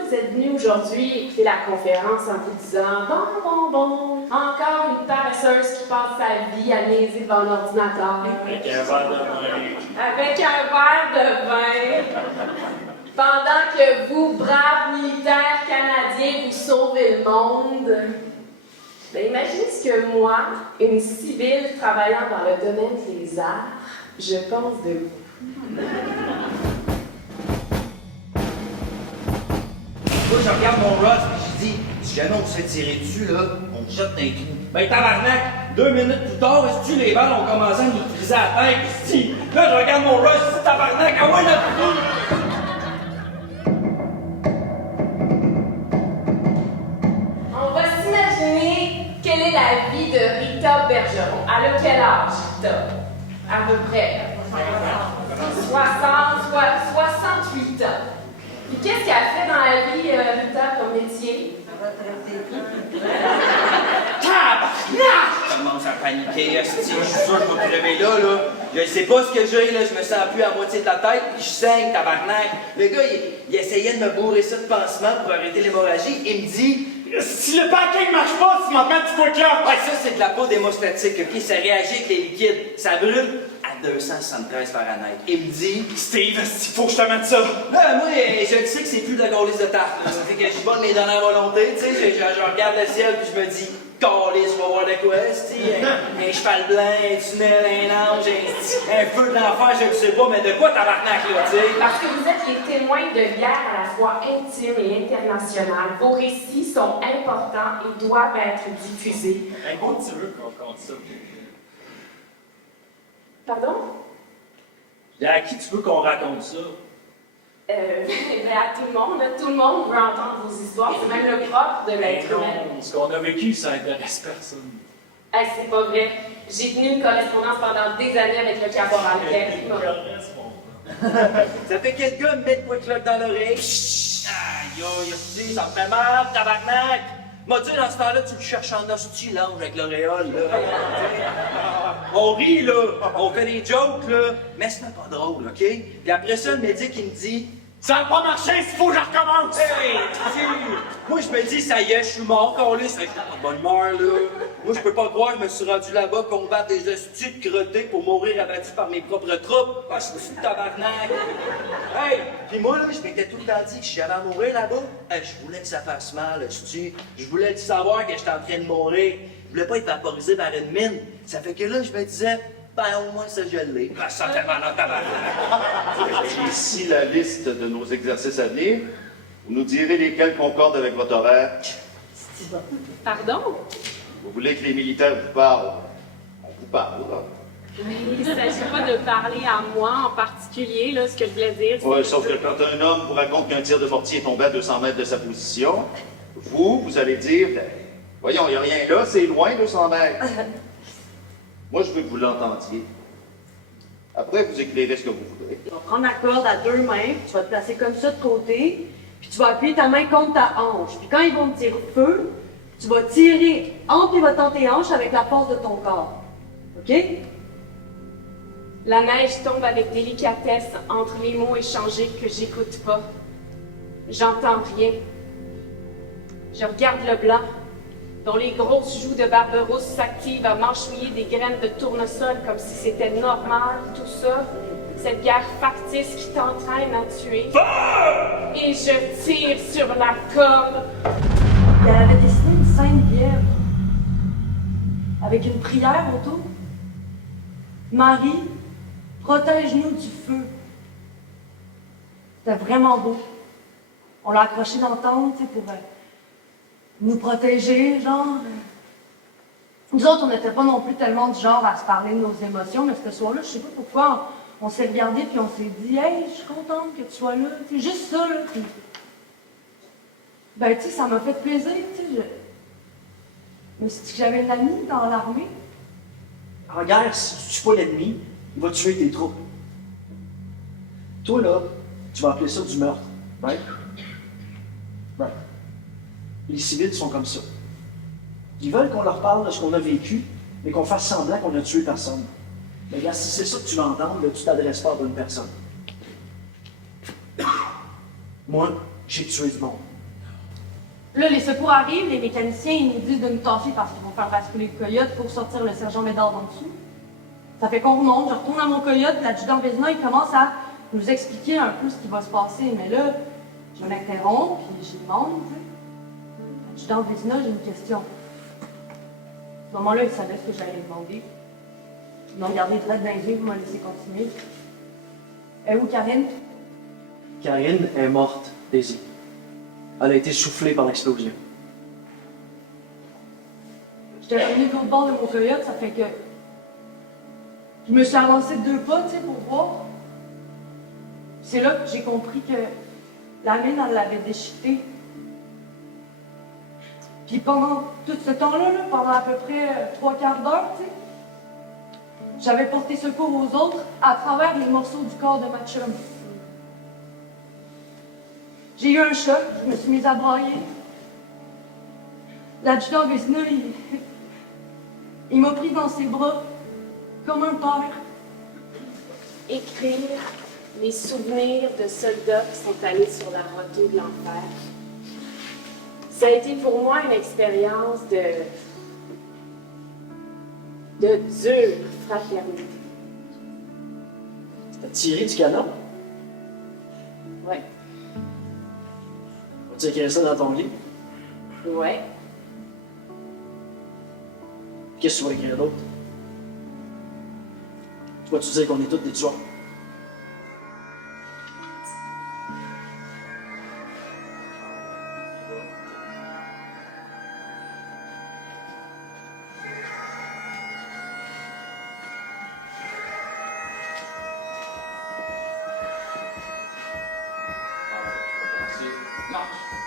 vous êtes venus aujourd'hui écouter la conférence en vous disant bon, encore une paresseuse qui passe sa vie à niaiser devant un ordinateur. Avec un verre de vin. Avec un verre de vin. Pendant que vous, braves militaires canadiens, vous sauvez le monde. Ben, imaginez ce que moi, une civile travaillant dans le domaine des arts, je pense de vous. Moi, je regarde mon Ross et je dis, si jamais on se fait tirer dessus, là, on jette dans les trous. Ben, tabarnak, 2 minutes plus tard, est-ce que les balles ont commencé à nous utiliser à la tête? Puis, là, je regarde mon Ross, je dis, tabarnak, ah ouais, notre trou! On va s'imaginer quelle est la vie de Rita Bergeron. Elle a quel âge, Rita? À peu près. 68 ans. Et qu'est-ce qu'elle fait dans la vie, Rita, comme métier? Tabarnak! Je commence à paniquer, esti, je suis sûr que je vais me crever là. Je sais pas ce que j'ai, là, je me sens plus à moitié de la tête, puis je saigne, tabarnak. Le gars, il essayait de me bourrer ça de pansement pour arrêter l'hémorragie, il me dit... Si le paquet ne marche pas, tu m'en mets du quick là! Ouais, ça, c'est de la peau démostatique, ok? Ça réagit avec les liquides. Ça brûle à 273 Fahrenheit. Il me dit... Steve, il faut que je te mette ça! Là, moi, je le sais que c'est plus de la gaullisse de tarte, là. Ça fait que je bonne mes dernières volontés, tu sais. Je regarde le ciel, puis je me dis... Calice, on va voir de quoi, c'ti, un cheval blanc, un tunnel, un ange, un feu de l'enfer, je ne sais pas, mais de quoi tabarnak, là, tu sais? Parce que vous êtes les témoins de guerre à la fois intime et internationale. Vos récits sont importants et doivent être diffusés. Un coup, tu veux qu'on compte ça? Pardon? À qui tu veux qu'on raconte ça? Ben à tout le monde veut entendre vos histoires, c'est même le propre de l'être humain. Non, ce qu'on a vécu, ça intéresse personne. Hey, c'est pas vrai. J'ai tenu une correspondance pendant des années avec le caporal Keck. Ça fait quel gars me met de quoi cloque dans l'oreille? Aïe, aïe, hostie, ça me fait mal, tabarnak! M'a dit, dans ce temps-là, tu le cherches en hostie, l'ange avec l'auréole, là. On rit, là, on fait des jokes, là, mais ce n'est pas drôle, OK? Puis après ça, le médic, il me dit... Ça n'a pas marché, il faut que je recommence! Hey, moi, je me dis, ça y est, je suis mort, câlisse, je suis pas de bonne humeur, là. Moi, je peux pas croire que je me suis rendu là-bas combattre des hosties de crottés pour mourir abattu par mes propres troupes. Ah, je suis tabarnak! Hey! Puis moi, là, je m'étais tout le temps dit que si j'avais à mourir là-bas, je voulais que ça fasse mal, hostie. Je voulais le savoir que j'étais en train de mourir. Je voulais pas être vaporisé par une mine. Ça fait que là, je me disais, ben, au moins, ça, je l'ai. Ben, ça fait mal en tabarnak. J'ai ici la liste de nos exercices à venir. Vous nous direz lesquels concordent avec votre horaire. Pardon? Vous voulez que les militaires vous parlent? On vous parle, là. Il ne s'agit pas de parler à moi en particulier, là, ce que je voulais dire. Oui, sauf que quand un homme vous raconte qu'un tir de mortier est tombé à 200 mètres de sa position, vous allez dire, ben, voyons, il n'y a rien là, c'est loin, 200 mètres. Moi, je veux que vous l'entendiez. Après, vous éclairez ce que vous voudrez. Tu vas prendre la corde à 2 mains, tu vas te placer comme ça de côté, puis tu vas appuyer ta main contre ta hanche. Puis quand ils vont te tirer feu, tu vas tirer entre tes hanches avec la force de ton corps. OK? La neige tombe avec délicatesse entre les mots échangés que j'écoute pas. J'entends rien. Je regarde le blanc, dont les grosses joues de Barberousse s'activent à mâchouiller des graines de tournesol comme si c'était normal, tout ça. Cette guerre factice qui t'entraîne à tuer. Et je tire sur la corde. Et elle avait dessiné une sainte vierge, avec une prière autour. Marie, protège-nous du feu. C'était vraiment beau. On l'a accroché dans le temple, tu sais, pour nous protéger, genre. Nous autres, on n'était pas non plus tellement du genre à se parler de nos émotions, mais ce soir-là, je sais pas pourquoi, on s'est regardé puis on s'est dit, hey, je suis contente que tu sois là, c'est juste ça, là. Puis, ben, tu sais, ça m'a fait plaisir, tu sais. Je me suis dit que j'avais un ami dans l'armée. En guerre, si tu tues pas l'ennemi, il va tuer tes troupes. Toi, là, tu vas appeler ça du meurtre, right? Right. Les civils sont comme ça. Ils veulent qu'on leur parle de ce qu'on a vécu, mais qu'on fasse semblant qu'on a tué personne. Mais regarde, si c'est ça que tu veux entendre, là, tu t'adresses pas à bonne personne. Moi, J'ai tué du monde. Là, les secours arrivent, les mécaniciens, ils nous disent de nous tasser parce qu'ils vont faire basculer le coyote pour sortir le sergent Médard en dessous. Ça fait qu'on remonte, je retourne à mon coyote, l'adjudant Vézina, il commence à nous expliquer un peu ce qui va se passer. Mais là, je l'interromps, puis je demande, tu sais. L'adjudant Vézina, j'ai une question. À ce moment-là, il savait ce que j'allais demander. Ils m'ont regardé droit dans les yeux, ils m'ont laissé continuer. Et où, Karine? Karine est morte, Daisy. Elle a été soufflée par l'explosion. J'étais revenu de l'autre bord de mon coyote, ça fait que je me suis avancée de 2 pas, tu sais, pour voir. C'est là que j'ai compris que la mine, elle l'avait déchiquetée. Puis pendant tout ce temps-là, pendant à peu près 3 quarts d'heure, tu sais, j'avais porté secours aux autres à travers les morceaux du corps de ma chum. J'ai eu un choc, je me suis mise à brailler. L'adjudant Vézina, il m'a pris dans ses bras comme un père. Écrire les souvenirs de soldats qui sont allés sur la rotée de l'enfer. Ça a été pour moi une expérience de dure fraternité. T'as tiré du canon? Ouais. Tu écris ça dans ton livre? Ouais. Qu'est-ce que tu vas écrire d'autre? Tu vas-tu dire qu'on est tous des tueurs? Marche!